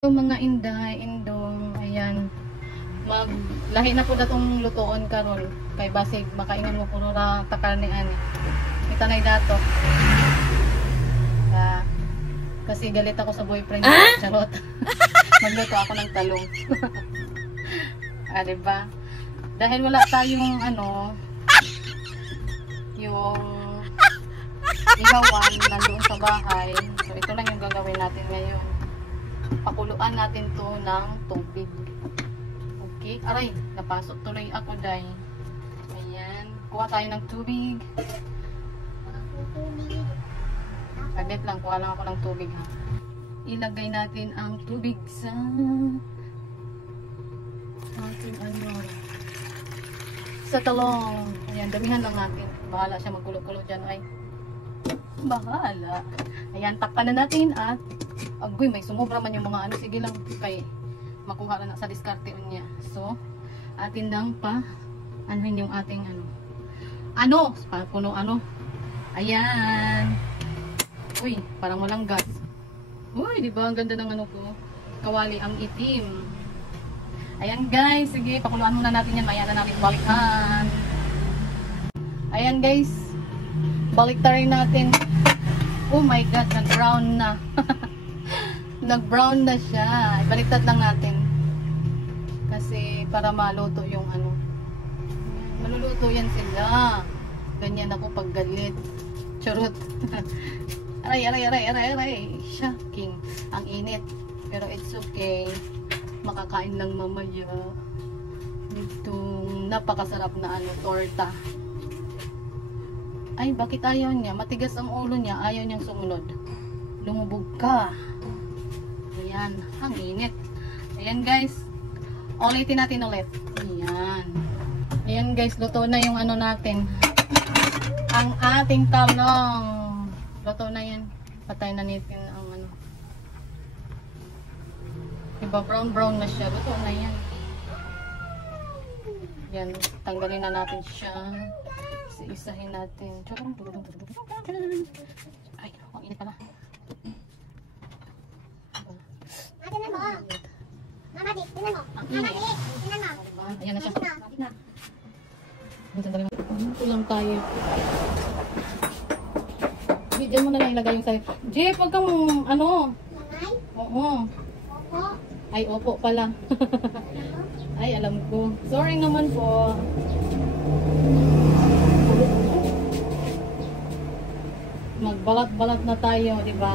Yung mga inday, indong, ayan, maglahi na po datong lutoon karon kay basig makaingon mo puro ra takarnian. Itanay dato. Kasi galit ako sa boyfriend ko, charot. Magluto ako ng talong. Diba? Dahil wala tayong yung ihawan nandoon sa bahay. So ito lang yung gagawin natin ngayon. Pakuluan natin to ng tubig. Okay? Aray, napasok tuloy ako, day. Ayan. Kuha tayo ng tubig. Saglit lang, kuha lang ako ng tubig, ha. Ilagay natin ang tubig sa ating sa talong. Ayan, damihan lang natin. Bahala siya magkulo-kulo dyan, ay. Bahala. Ayan, takpan na natin at agoy, may sumobra man yung mga sige lang kay makuha na sa diskarte niya. So, atin lang pa anuhin yung ating puno ayan. Uy, parang walang gas. Uy, di ba ang ganda ng ko? Kawali ang itim. Ayan guys, sige, pakuluan muna natin yan. Maya na natin balikan. Ayan guys, baliktarin natin. Oh my god, nag-brown na. Nag-brown na siya. Ibaliktad lang natin. Kasi para maluto yung maluluto yan sila. Ganyan ako pag galit. Charot. Aray. Shocking. Ang init. Pero it's okay. Makakain lang mamaya. Itong napakasarap na torta. Ay, bakit ayaw niya? Matigas ang ulo niya. Ayaw niyang sumunod. Lumubog ka. Ayan, ang init. Ayan guys, ulitin natin ulit. Ayan. Ayan guys, luto na yung natin. Ang ating talong. Luto na yan. Patay na natin ang Diba, brown na siya. Luto na yan. Yan, tanggalin na natin siya. Isa-isahin natin. Ay, ang init pala. Tinan mo. Mama, tinan mo. Tinan mo. Ayan na siya. Ito lang tayo. Diyan mo na lang ilagay yung sayo. Jeff, wag kang Nanay? Oo. Opo. Ay, opo pala. Ay, alam ko. Sorry naman po. Magbalat-balat na tayo, di ba?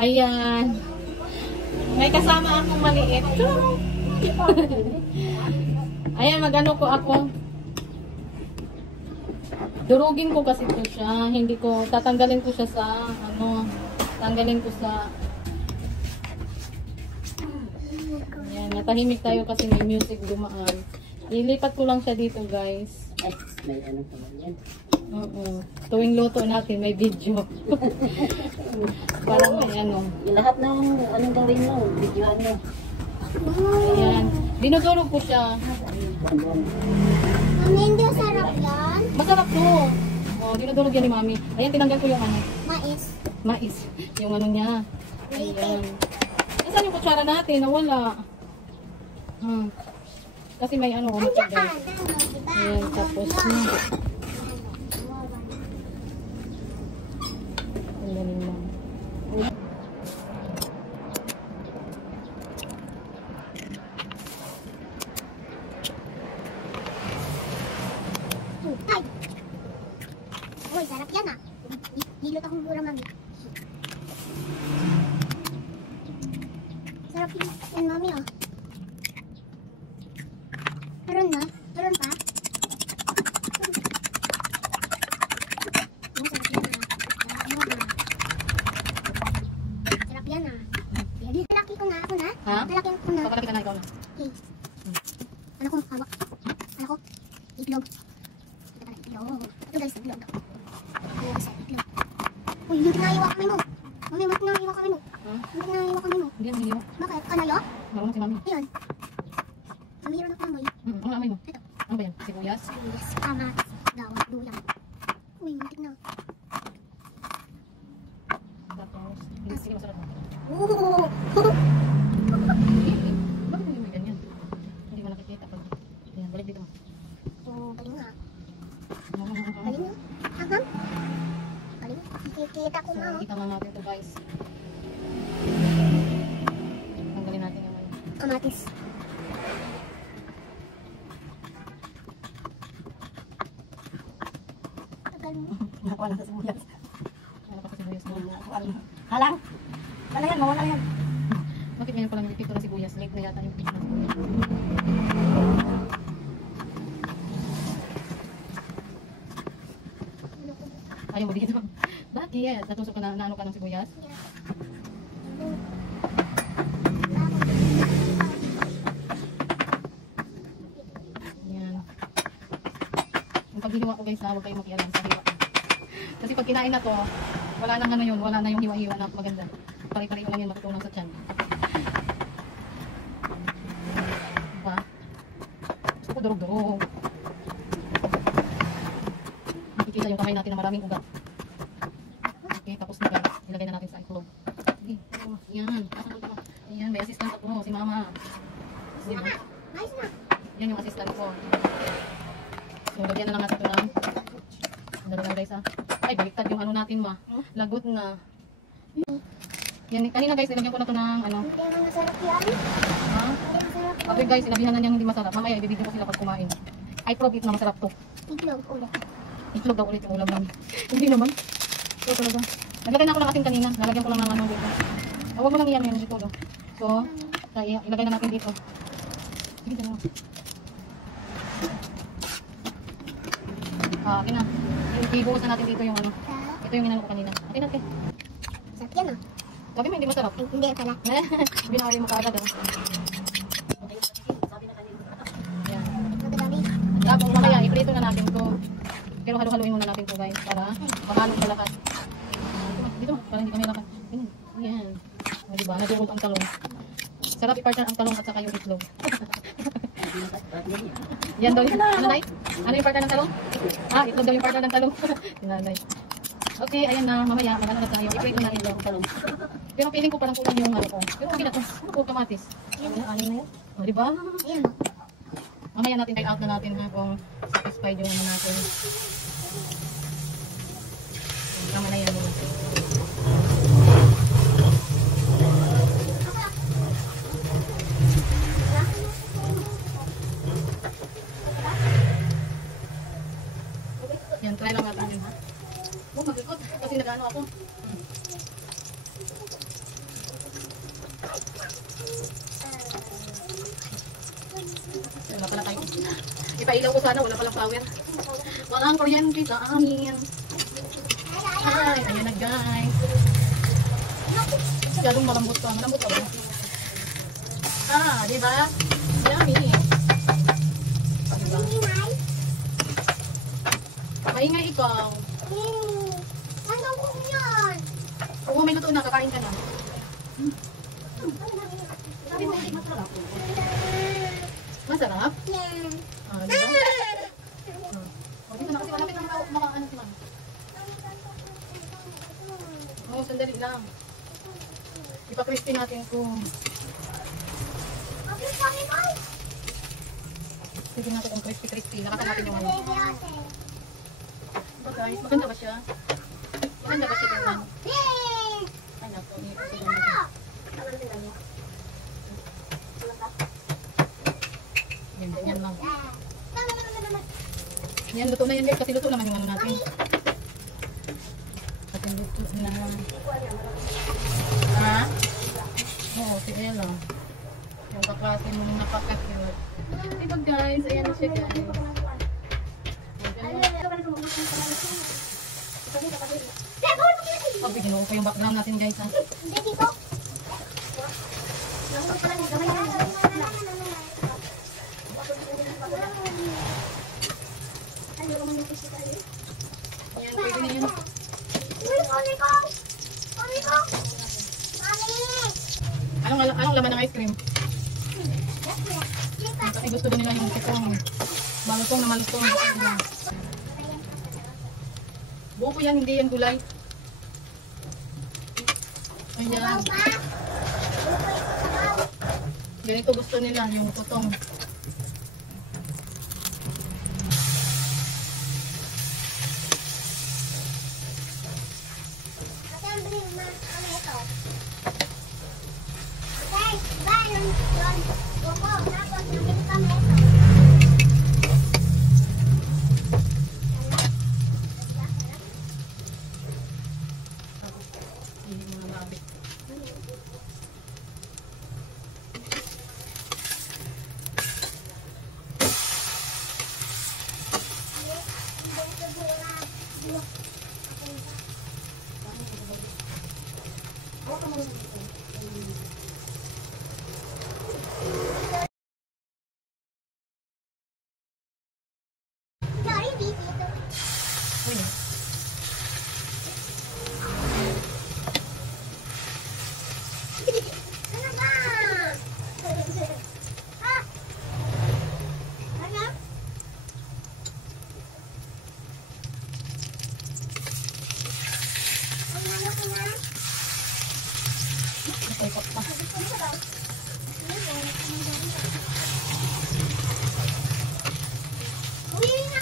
Ayan. May kasama akong maliit. Ayan, ko ako. Durugin ko kasi ito siya. Hindi ko, tatanggalin ko siya sa, tanggalin ko sa, ayan, natahimik tayo kasi may music dumaan. Ilipat ko lang siya dito, guys. Ay, may pa yan. Tuwing luto natin, may video. Parang may Lahat ng anong gawin mo, videoan mo. Ayan. Dinudurog ko siya. Mami, hindi sarap yan. Masarap to. Dinudurog yan ni Mami. Ayan, tinanggal ko yung mais. Yung niya. Ayan. Nasaan yung kutsara natin? Nawala. Kasi may matigas. Ayan, tapos galing lang. Ay! Uy, sarap yan ah. Ha? Lalaki ko na. Papalaki ka na ikaw na. Okay. Ano ko? Hawak. Ano ko? Itlog. Itlog. Ito guys, itlog. Ano guys, itlog. Uy, hindi na iwa kamay mo. Mami, ba't na iwa kamay mo? Ha? Hindi na iwa kamay mo. Hindi yan, hindi yun. Bakit? Kanayo? Marunong si mami. Ayun. Mayroon ako ng boy. Ano amoy mo? Ito. Ano ba yan? Sibuyas? Yes. Tama. Dawa. Dulang. Uy, matik na. Tapos, sige, masarap mo. Oo. Bakit hindi may ganyan? Hindi mo nakikita pag... Ayan, balik dito mo. Oo, galing nga. Galing nga. Aham. Galing. Nakikita ko So, nga. kita lang natin to guys. Tanggalin natin yung ano. Kamatis. Tagal mo. Nakuha lang sa sibuyas. Ano pa sa sibuyas mo? Halang. Wala yan, mawala yan. Bakit ngayon pala nilipito ng sibuyas? Late na yata yung pito ng sibuyas. Ayaw mo dito. Bakit? Natusok ka na ano ka ng sibuyas? Yan. Yung paghihiwa ko guys, huwag kayong makialam sa hiwa. Kasi pag kinain na to, wala nang ano yun, wala na yung hiwa-hiwa na maganda. Pari-pari lang yun matutunan sa tiyan. Diba? Gusto ko durog-durog. Nakikita yung kamay natin na maraming ugat. Okay, tapos na guys. Ilagay na natin sa itlog. Okay, yan. Ayan, may assistant ako, si mama. Diba? Ayos na. Yan yung assistant ko. So, lagyan na lang natin ito ng dalo lang guys ha. Ay, baliktad yung ano natin ma. Lagot na. Yan, kanina guys, nilagyan ko na ito ng ano. Hindi naman masarap yan. Ha? Hindi masarap yan. Okay guys, sinabihan na niyang hindi masarap. Mamaya, ibibigyan ko sila pag kumain. I prove it na masarap to. Itlog ulit. Itlog daw ulit yung ulam namin. Hindi naman. So, talaga. Naglagay na ako ng ating kanina. Nalagyan ko lang ng ano dito. Huwag mo lang iyan yung dito. So, ilagay na natin dito. Sige, dalawa. Okay na. Ibuhos na natin dito yung ano. Ito yung inano ko kanina. Okay natin. Sarap yan ah. Sabi mo hindi masarap. Ay, hindi pala. Binawali mo kaagad ah. Yan. Madami. Tapos mamaya iprito na natin to. Pero halo-haloin muna natin to guys para mahalong sa lahat. Dito, para hindi kami lakas. Yan. O, diba? Nadurog ang talong. Sarap i-partner ang talong at saka yung itlog. Yan daw yung ano, Nay? Ano yung partner ng talong? Ah, itlog daw yung partner ng talong. Sinanay. Okay, ayan na. Mamaya, magano na tayo. I-prito na itlog ang talong. Pero feeling ko parang kulang yung ano ko. Pero okay na to. Ano po, kamatis? Ano na yan? O, diba? Ayan. Mamaya natin try out na natin ha kung satisfied yung ano natin. Tama na yan. Yan, try lang natin yun ha. Oh, mag-ikot. Kasi nag-ano ako. Wala pala tayo. Ipailaw ko sana, wala palang power. Walang kuryente sa amin. Ay, ayan na guys. Masyadong malambot pa. Malambot pa ba? Ah, di ba? Yummy. Ingay. Maingay ikaw. Ano ko yan? Oo, may luto na. Kakain ka na. Sabi mo, hindi masarap. Masarap? Yan. Ah, di ba? Oh, dito na kasi malapit na mga ano si ma'am. Oh, sandali lang. Ipa-crispy natin kung Bakit kami mo? sige natin ang crispy-crispy. Nakaka natin yung ano. Baby ate. Diba guys? Maganda ba siya? Maganda ba siya tingnan? Yay! Ay, naku. Yan, ganyan lang. Yan, luto na yan guys. Kasi luto naman yung ano natin. Kasi luto na. Ha? Oo, si Ella. Yung kaklase mo nung napaka-cute. Diba guys? Ayan na siya guys. Pag ginoo ko yung background natin guys ha. Baby ko. Nahulog pa lang, gamay na. Ano naman yung physical eh? Ayan, pwede na yun. Uy, mami ko! Mami ko! Mami! Anong laman ng ice cream? Kasi gusto din nila yung itong malutong na malutong. Buko yan, hindi yan gulay. Ayan. Ganito gusto nila, yung putong. Hindi mo na mabit. Uy. Ano ba? Ah! Ano? Ano ko na? Ay, pa. Uy, na!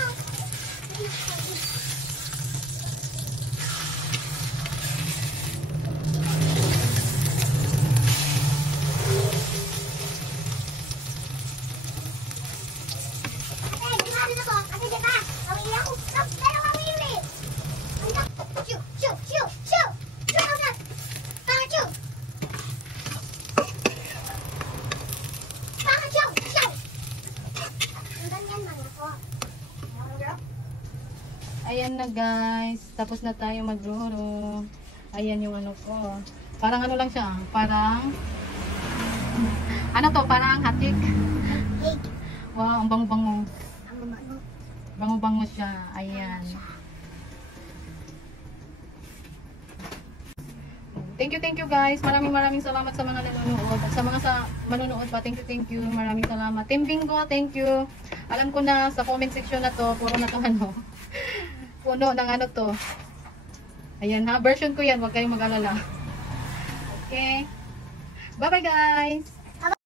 Ayan na guys, tapos na tayo magluro. Ayan yung ano ko. Parang ano lang siya, parang ano to, parang hatik. Wow, ang bango-bango. Bango-bango siya. Ayan. Thank you guys. Maraming salamat sa mga nanonood. At sa mga manonood pa, thank you. Maraming salamat. Team Bingo, thank you. Alam ko na sa comment section na to, puro na to ano. Puno ng ano to. Ayan ha, version ko yan, huwag kayong mag-alala. Okay. Bye-bye guys.